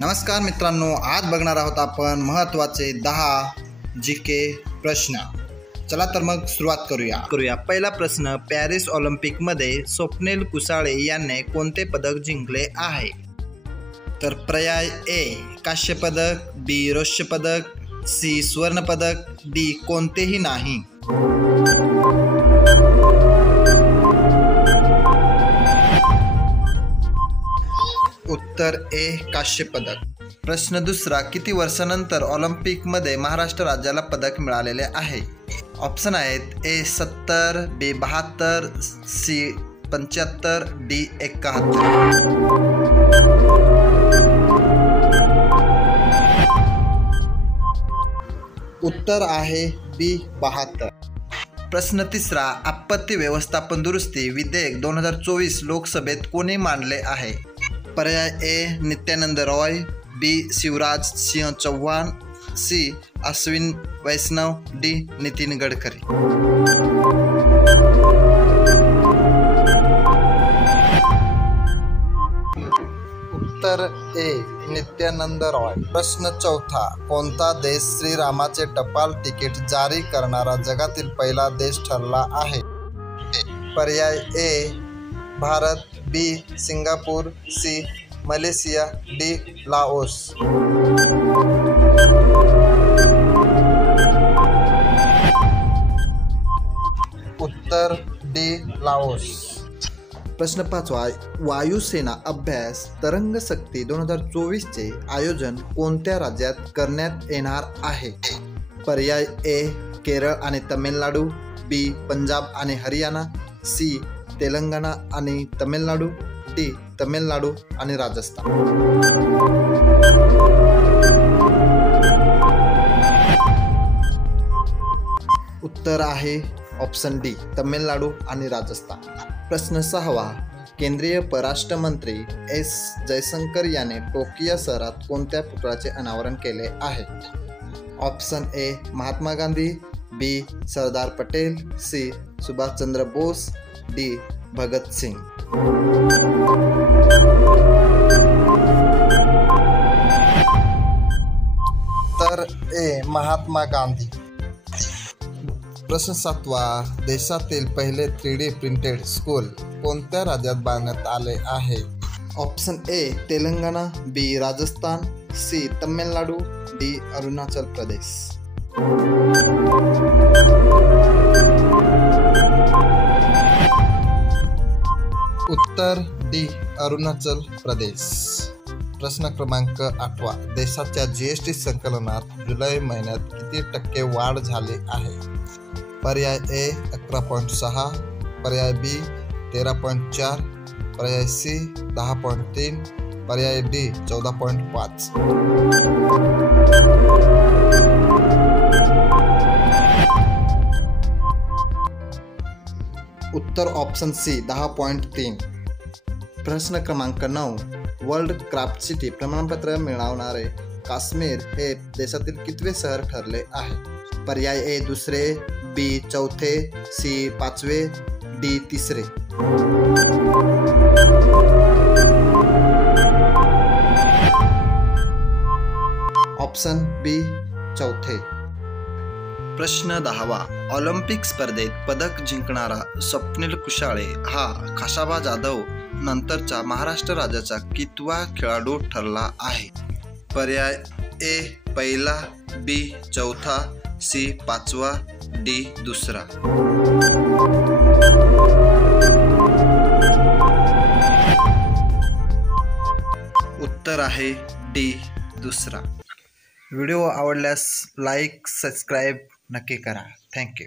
नमस्कार मित्रांनो, आज बघणार आहोत आपण महत्त्वाचे 10 जीके प्रश्न। चला तर मग सुरुवात करूया। पहिला प्रश्न, पॅरिस ऑलिम्पिकमध्ये स्वप्नील कुसाळे यांनी कोणते पदक जिंकले आहे? तर पर्याय ए कांस्य पदक, बी रौप्य पदक, सी स्वर्ण पदक, डी कोणतेही नाही। उत्तर ए कांस्य पदक। प्रश्न दुसरा, किती वर्षानंतर ऑलिम्पिकमध्ये महाराष्ट्र राज्याला पदक मिळालेले आहे? ऑप्शन आहेत ए 70, बी 72, सी 75, डी 71। उत्तर आहे बी 72। प्रश्न तिसरा, आपत्ती व्यवस्थापन दुरुस्ती विधेयक 2024 लोकसभेत कोणी मांडले आहे? पर्याय ए नित्यानंद रॉय, बी शिवराज सिंह चौहान, सी अश्विन वैष्णव, डी नितिन गडकरी। उत्तर ए नित्यानंद रॉय। प्रश्न चौथा, कोणता देश श्रीरामाचे टपाल तिकीट जारी करणारा जगातील पहिला देश ठरला आहे? पर्याय A Bharat, B Singapore, C Malaysia, D Laos. उत्तर डी लाओस। प्रश्न पाचवा, वायुसेना अभ्यास तरंग शक्ती 2024 चे आयोजन कोणत्या राज्यात करण्यात येणार आहे? पर्याय ए केरळ आणि तमिळनाडू, बी पंजाब आणि हरियाणा, सी तेलंगणा आणि तमिळनाडू, डी तमिळनाडू आणि राजस्थान। उत्तर आहे ऑप्शन डी तमिळनाडू आणि राजस्थान। प्रश्न सहावा, केंद्रीय परराष्ट्र मंत्री एस जयशंकर याने टोकियो शहरात कोणत्या पुतळ्याचे अनावरण केले आहे? Option A Mahatma Gandhi, B Sardar Patel, C Subhashchandra Bose, D Bhagat Singh. तर ए महात्मा गांधी। प्रश्न सातवा, देशातील पहिले 3D प्रिंटेड स्कूल कोणत्या राज्यात बांधण्यात आले आहे? Option A Telangana, B Rajasthan, C Tamil Nadu, D Arunachal Pradesh. उत्तर डी अरुणाचल प्रदेश। प्रश्न क्रमांक 8, देशाच्या जीएसटी संकलनात जुलै महिन्यात किती टक्के वाढ झाली आहे? पर्याय ए 11.6, पर्याय बी 13.4, पर्याय सी 10.3, पर्याय डी 14.5। उत्तर ऑप्शन सी 10.3। प्रश्न क्रमांक 9, वर्ल्ड क्राफ्ट सिटी प्रमाणपत्र मिळवणारे काश्मीर हे देशातील कितवे शहर ठरले आहे? पर्याय ए दुसरे, बी चौथे, सी पाचवे, डी तिसरे। ऑप्शन बी चौथे। प्रश्न 10, ऑलिम्पिक स्पर्धेत पदक जिंकणारा स्वप्नील कुसाळे हा खाशाबा जाधव नंतरचा महाराष्ट्र राज्याचा कितवा खेळाडू ठरला आहे? पर्याय ए पहिला, बी चौथा, सी पाचवा, डी दुसरा। उत्तर आहे डी दुसरा। व्हिडिओ आवडल्यास लाईक सबस्क्राईब नक्की करा। थँक्यू।